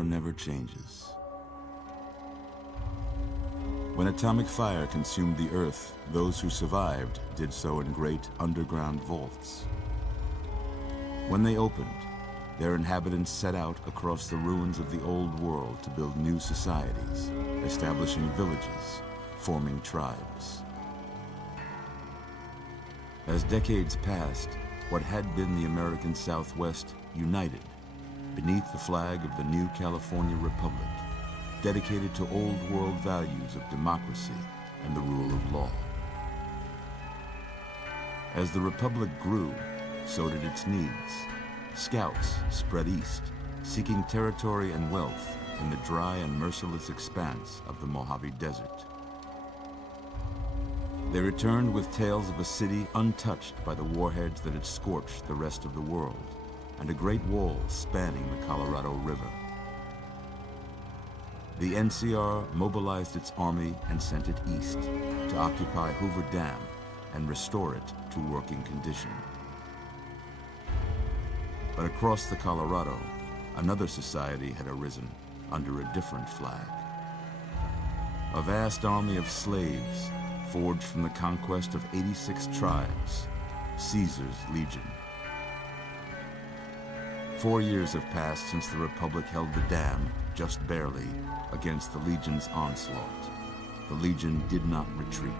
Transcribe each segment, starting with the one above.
war never changes. When atomic fire consumed the Earth, those who survived did so in great underground vaults. When they opened, their inhabitants set out across the ruins of the old world to build new societies, establishing villages, forming tribes. As decades passed, what had been the American Southwest united beneath the flag of the new California Republic, dedicated to old world values of democracy and the rule of law. As the Republic grew, so did its needs. Scouts spread east, seeking territory and wealth in the dry and merciless expanse of the Mojave Desert. They returned with tales of a city untouched by the warheads that had scorched the rest of the world, and a great wall spanning the Colorado River. The NCR mobilized its army and sent it east to occupy Hoover Dam and restore it to working condition. But across the Colorado, another society had arisen under a different flag. A vast army of slaves forged from the conquest of 86 tribes, Caesar's Legion. 4 years have passed since the Republic held the dam, just barely, against the Legion's onslaught. The Legion did not retreat.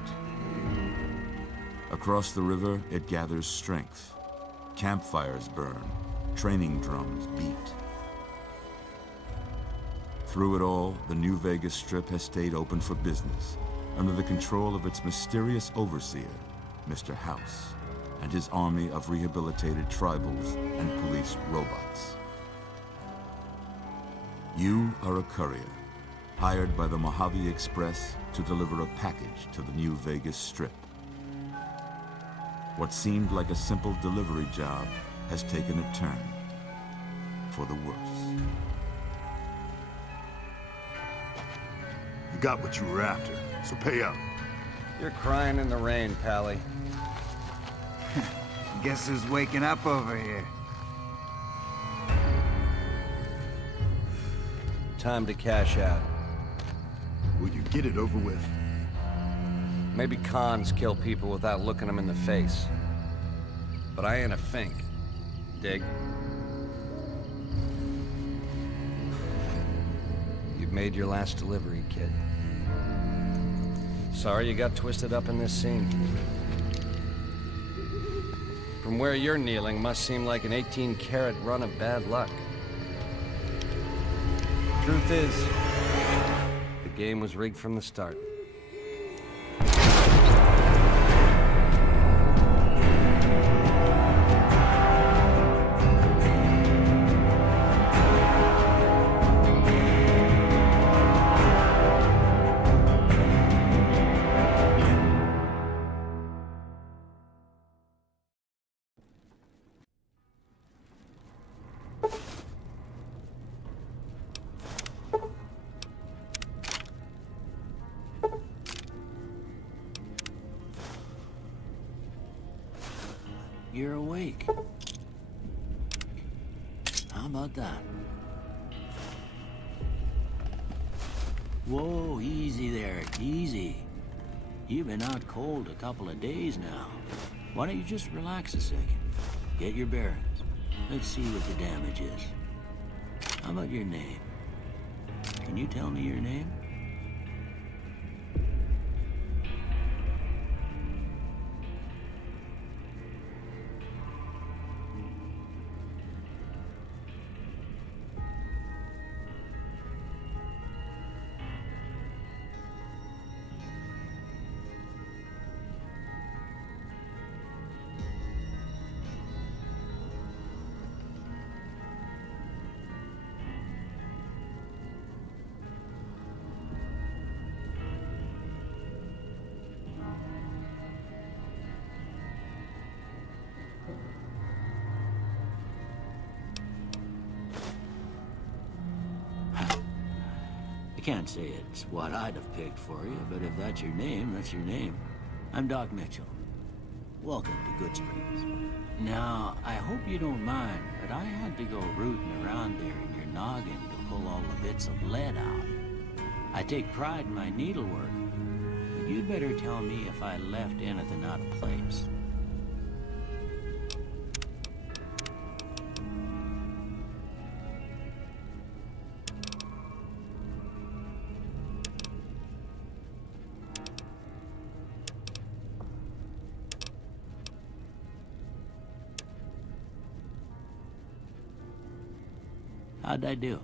Across the river, it gathers strength. Campfires burn, training drums beat. Through it all, the New Vegas Strip has stayed open for business, under the control of its mysterious overseer, Mr. House, and his army of rehabilitated tribals and police robots. You are a courier, hired by the Mojave Express to deliver a package to the New Vegas Strip. What seemed like a simple delivery job has taken a turn for the worse. You got what you were after, so pay up. You're crying in the rain, Pally. Guess who's waking up over here? Time to cash out. Will you get it over with? Maybe cons kill people without looking them in the face. But I ain't a fink. Dig? You've made your last delivery, kid. Sorry you got twisted up in this scene. From where you're kneeling must seem like an 18-carat run of bad luck. Truth is, the game was rigged from the start. You're awake. How about that? Whoa, easy there, easy. You've been out cold a couple of days now. Why don't you just relax a second? Get your bearings. Let's see what the damage is. How about your name? Can you tell me your name? I can't say it's what I'd have picked for you, but if that's your name, that's your name. I'm Doc Mitchell. Welcome to Good Springs. Now, I hope you don't mind, but I had to go rooting around there in your noggin pull all the bits of lead out. I take pride in my needlework, but you'd better tell me if I left anything out of place. How'd I do?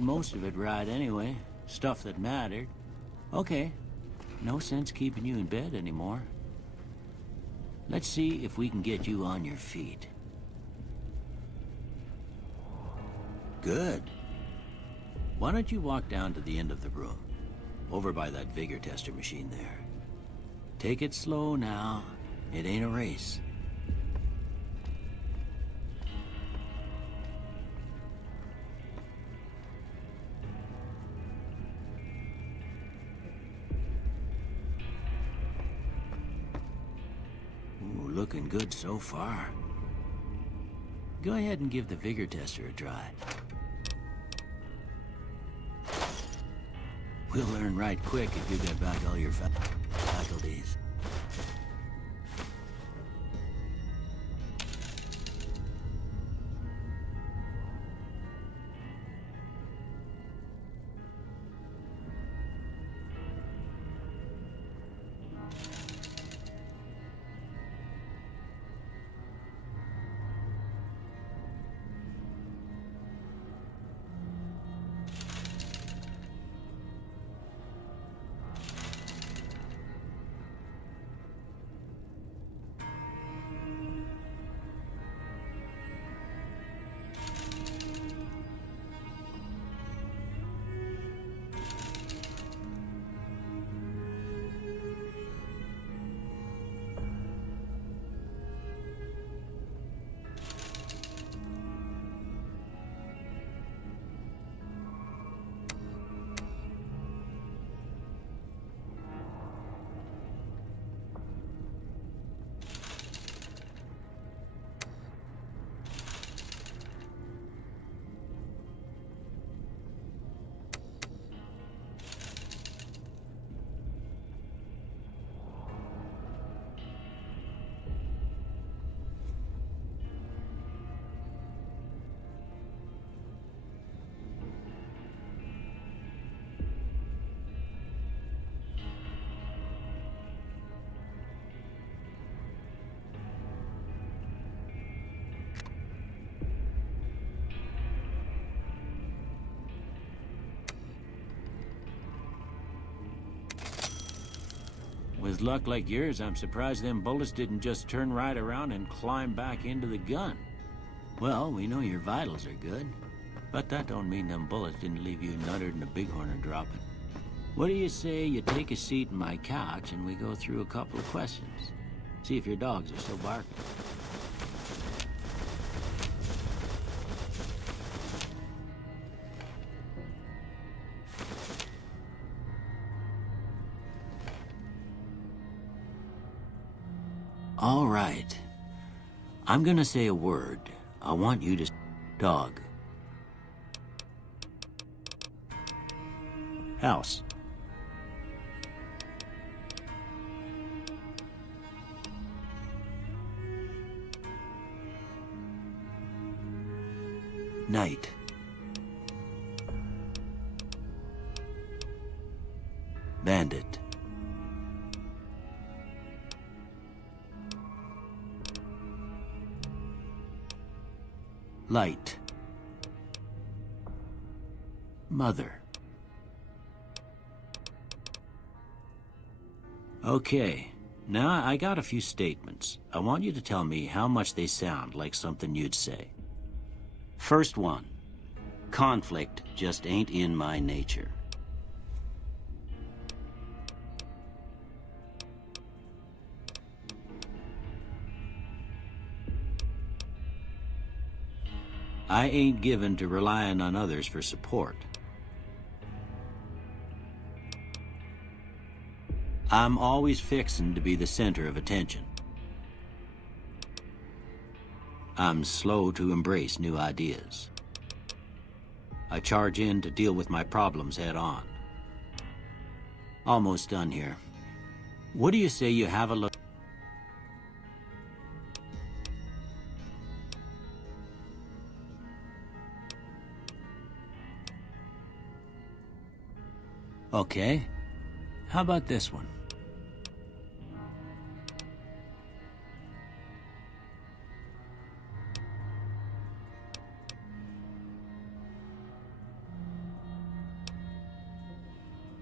Got most of it right anyway. Stuff that mattered. Okay. No sense keeping you in bed anymore. Let's see if we can get you on your feet. Good. Why don't you walk down to the end of the room? Over by that vigor tester machine there. Take it slow now. It ain't a race. Ooh, looking good so far. Go ahead and give the vigor tester a try. We'll learn right quick if you get back all your faculties. With luck like yours, I'm surprised them bullets didn't just turn right around and climb back into the gun. Well, we know your vitals are good, but that don't mean them bullets didn't leave you nuttered and a bighorn dropping. What do you say you take a seat on my couch and we go through a couple of questions? See if your dogs are still barking. All right. I'm gonna say a word. I want you to... Dog. House. Night. Bandit. Light. Mother. Okay, now I got a few statements. I want you to tell me how much they sound like something you'd say. First one, conflict just ain't in my nature. I ain't given to relying on others for support. I'm always fixin' to be the center of attention. I'm slow to embrace new ideas. I charge in to deal with my problems head on. Almost done here. What do you say you have a look? Okay. How about this one?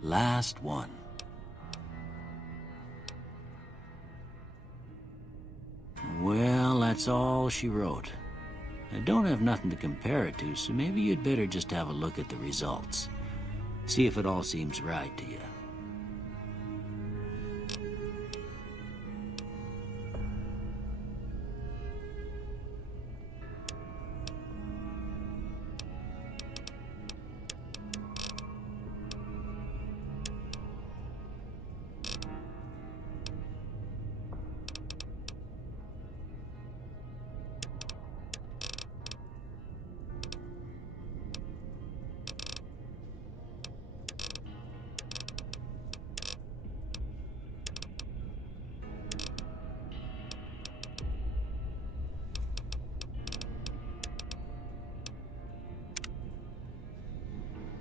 Last one. Well, that's all she wrote. I don't have nothing to compare it to, so maybe you'd better just have a look at the results. See if it all seems right to you.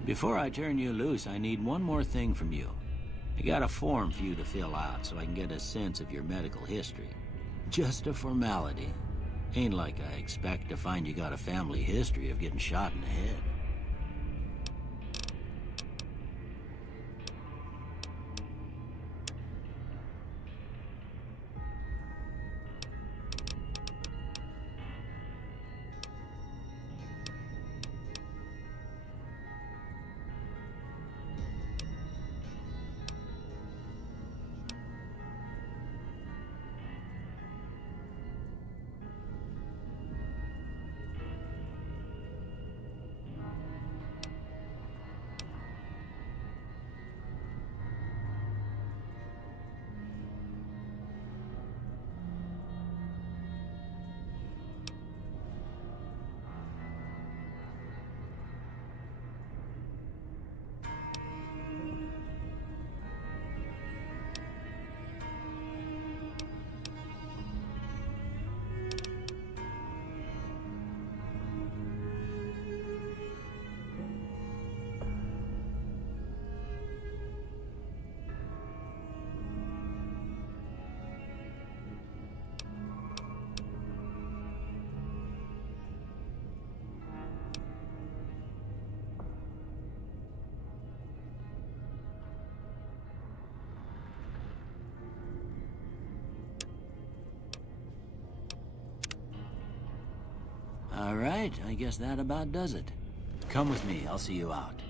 Before I turn you loose, I need one more thing from you. I got a form for you to fill out so I can get a sense of your medical history. Just a formality. Ain't like I expect to find you got a family history of getting shot in the head. All right, I guess that about does it. Come with me, I'll see you out.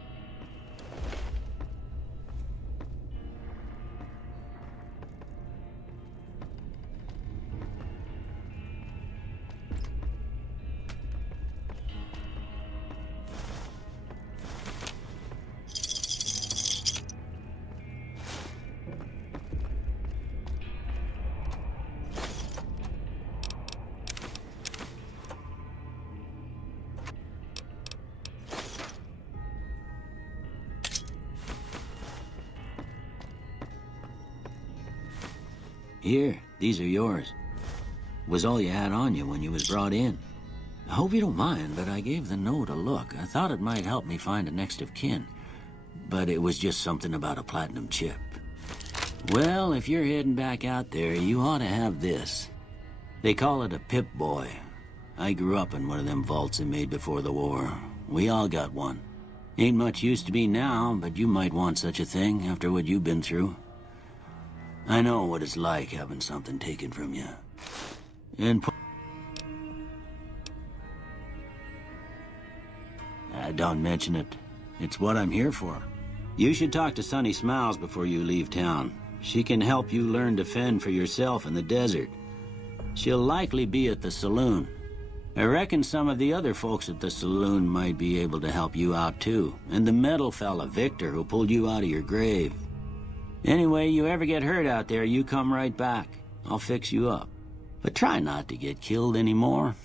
Here, these are yours. Was all you had on you when you was brought in. I hope you don't mind, but I gave the note a look. I thought it might help me find a next of kin. But it was just something about a platinum chip. Well, if you're heading back out there, you ought to have this. They call it a Pip-Boy. I grew up in one of them vaults they made before the war. We all got one. Ain't much use to me now, but you might want such a thing after what you've been through. I know what it's like having something taken from you. And don't mention it. It's what I'm here for. You should talk to Sunny Smiles before you leave town. She can help you learn to fend for yourself in the desert. She'll likely be at the saloon. I reckon some of the other folks at the saloon might be able to help you out too. And the metal fella, Victor, who pulled you out of your grave. Anyway, you ever get hurt out there, you come right back. I'll fix you up. But try not to get killed anymore.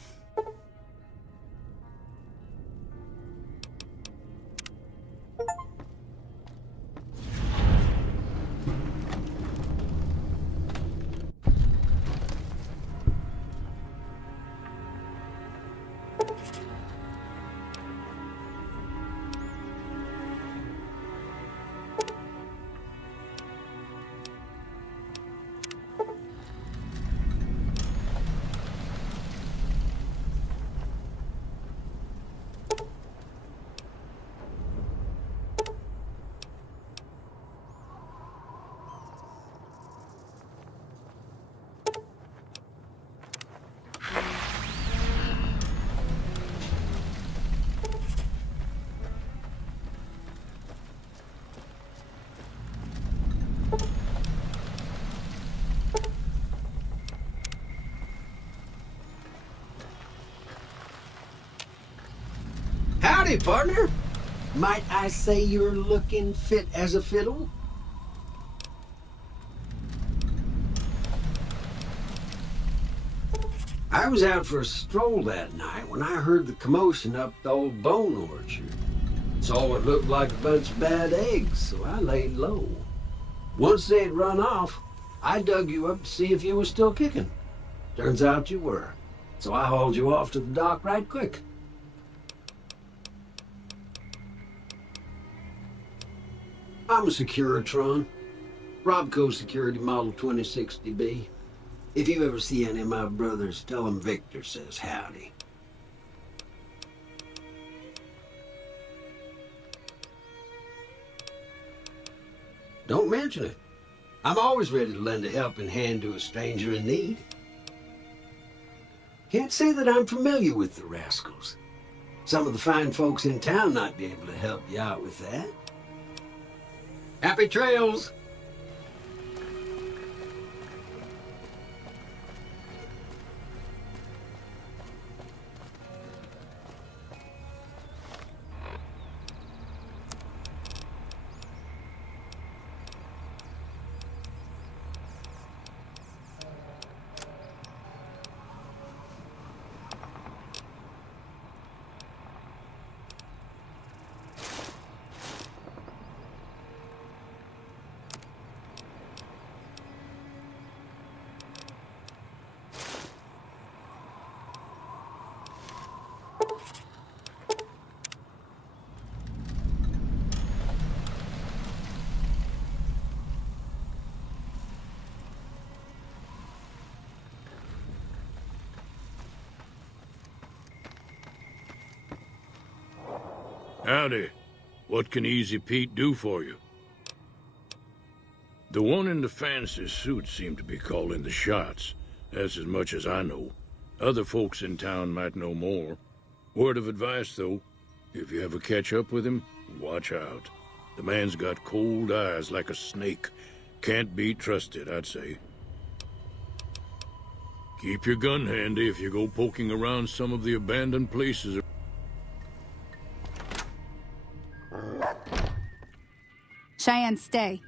Howdy, partner. Might I say you're looking fit as a fiddle? I was out for a stroll that night when I heard the commotion up the old bone orchard. Saw what looked like a bunch of bad eggs, so I laid low. Once they had run off, I dug you up to see if you were still kicking. Turns out you were, so I hauled you off to the dock right quick. I'm a Securitron. Robco Security Model 2060B. If you ever see any of my brothers, tell them Victor says howdy. Don't mention it. I'm always ready to lend a helping hand to a stranger in need. Can't say that I'm familiar with the rascals. Some of the fine folks in town might be able to help you out with that. Happy trails! Howdy. What can Easy Pete do for you? The one in the fancy suit seemed to be calling the shots. That's as much as I know. Other folks in town might know more. Word of advice, though. If you ever catch up with him, watch out. The man's got cold eyes like a snake. Can't be trusted, I'd say. Keep your gun handy if you go poking around some of the abandoned places. Cheyenne, stay.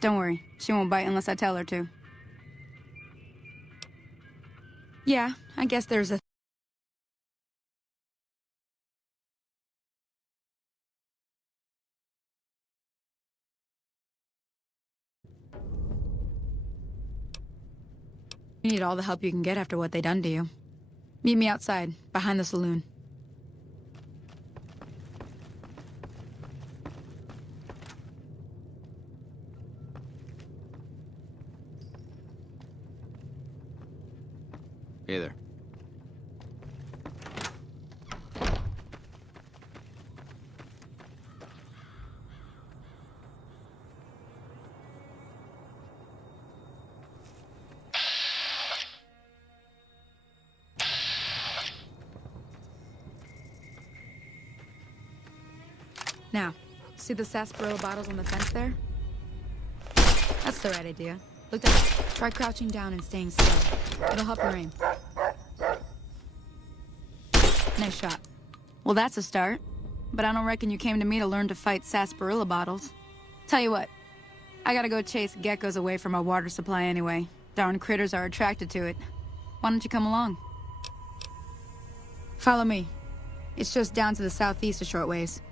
Don't worry, she won't bite unless I tell her to. Yeah, I guess there's a... You need all the help you can get after what they done to you. Meet me outside, behind the saloon. Hey there. Now, see the sarsaparilla bottles on the fence there? That's the right idea. Look down. Try crouching down and staying still. It'll help your aim. Nice shot. Well, that's a start. But I don't reckon you came to me to learn to fight sarsaparilla bottles. Tell you what, I gotta go chase geckos away from our water supply anyway. Darn critters are attracted to it. Why don't you come along? Follow me. It's just down to the southeast a short ways.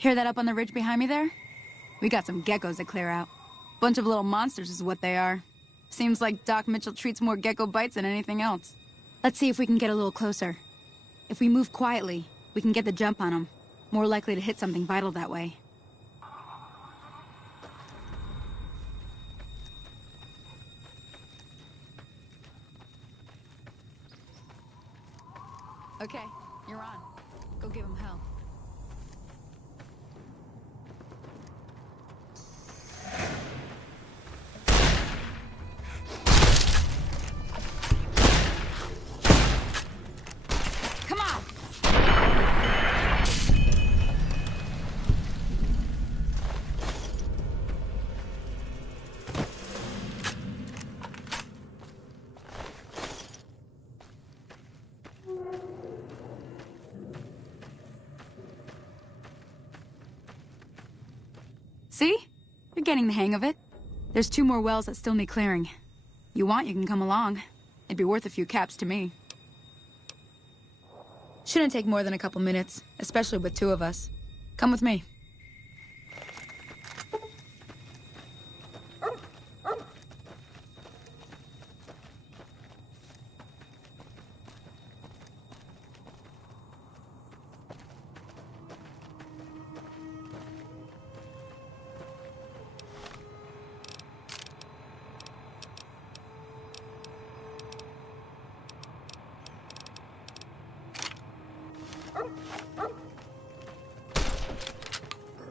Hear that up on the ridge behind me there? We got some geckos to clear out. Bunch of little monsters is what they are. Seems like Doc Mitchell treats more gecko bites than anything else. Let's see if we can get a little closer. If we move quietly, we can get the jump on them. More likely to hit something vital that way. Okay, you're on. Go give him hell. Come on! See? You're getting the hang of it. There's 2 more wells that still need clearing. You want, you can come along. It'd be worth a few caps to me. Shouldn't take more than a couple minutes, especially with 2 of us. Come with me.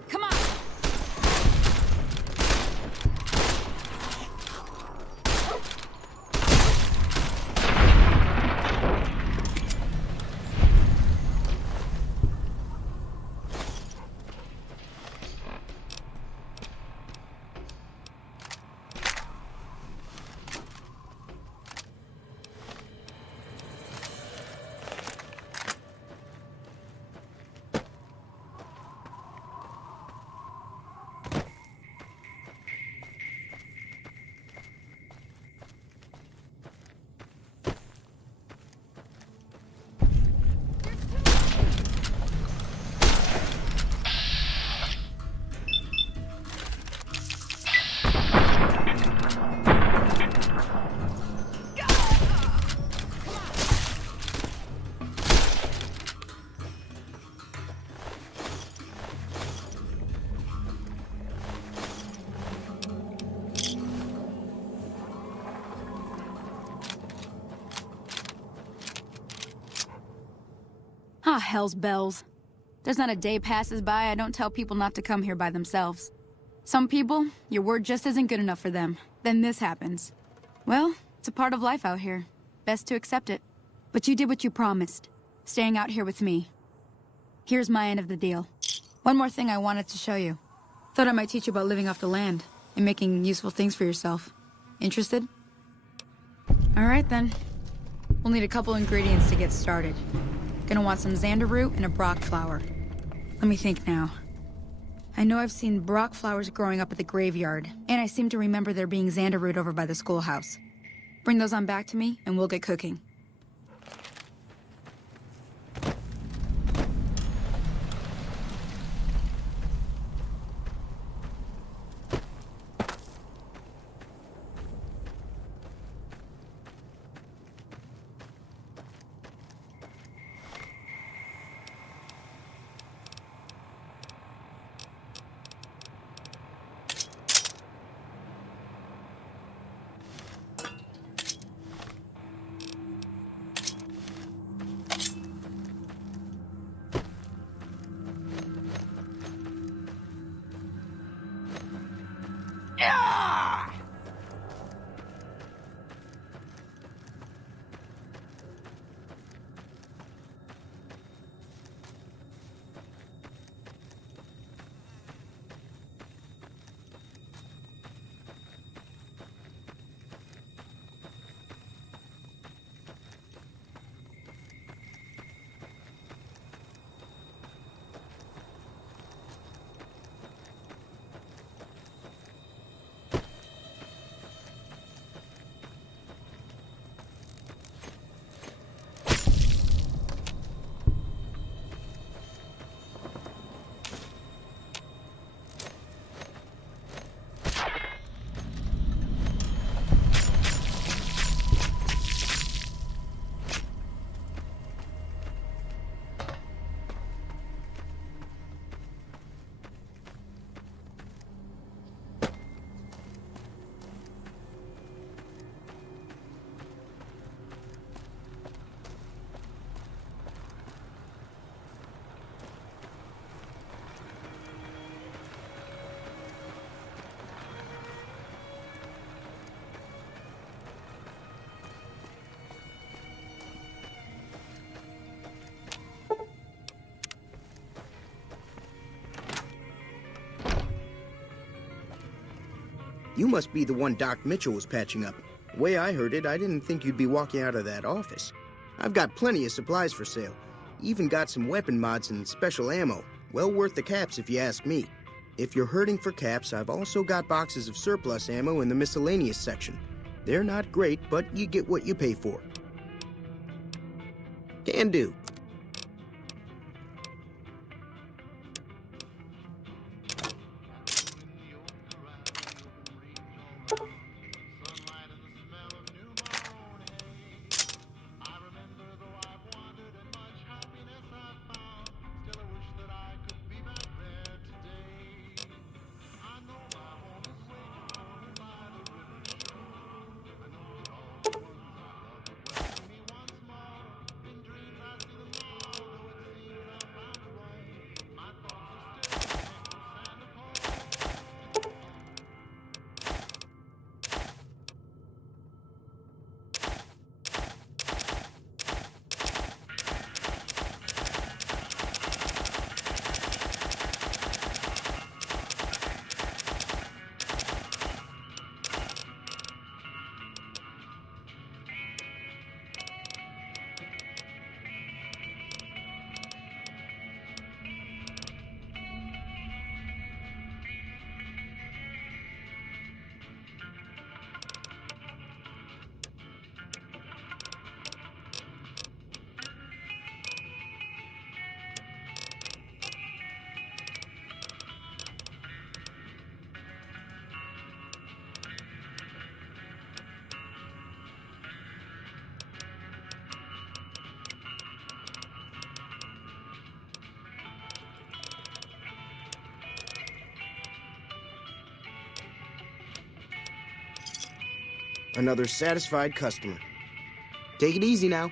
Come on! Ah, hell's bells. There's not a day passes by I don't tell people not to come here by themselves. Some people, your word just isn't good enough for them. Then this happens. Well, it's a part of life out here. Best to accept it. But you did what you promised, staying out here with me. Here's my end of the deal. One more thing I wanted to show you. Thought I might teach you about living off the land and making useful things for yourself. Interested? All right then. We'll need a couple ingredients to get started. Gonna want some xander root and a brock flower. Let me think now. I know I've seen brock flowers growing up at the graveyard, and I seem to remember there being xander root over by the schoolhouse. Bring those on back to me, and we'll get cooking. You must be the one Doc Mitchell was patching up. The way I heard it, I didn't think you'd be walking out of that office. I've got plenty of supplies for sale. Even got some weapon mods and special ammo. Well worth the caps if you ask me. If you're hurting for caps, I've also got boxes of surplus ammo in the miscellaneous section. They're not great, but you get what you pay for. Can do. Another satisfied customer. Take it easy now.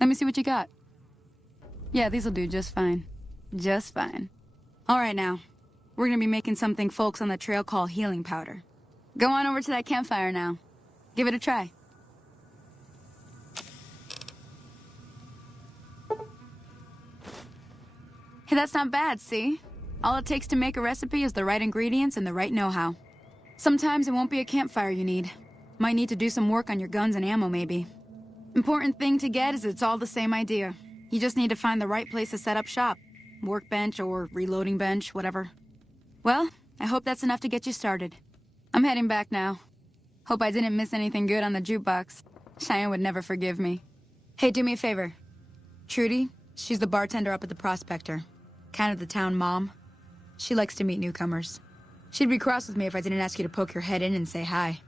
Let me see what you got. Yeah, these'll do just fine. Just fine. All right now. We're gonna be making something folks on the trail call healing powder. Go on over to that campfire now. Give it a try. Hey, that's not bad, see? All it takes to make a recipe is the right ingredients and the right know-how. Sometimes it won't be a campfire you need. Might need to do some work on your guns and ammo, maybe. Important thing to get is it's all the same idea. You just need to find the right place to set up shop. Workbench or reloading bench, whatever. Well, I hope that's enough to get you started. I'm heading back now. Hope I didn't miss anything good on the jukebox. Cheyenne would never forgive me. Hey, do me a favor. Trudy, she's the bartender up at the Prospector. Kind of the town mom. She likes to meet newcomers. She'd be cross with me if I didn't ask you to poke your head in and say hi.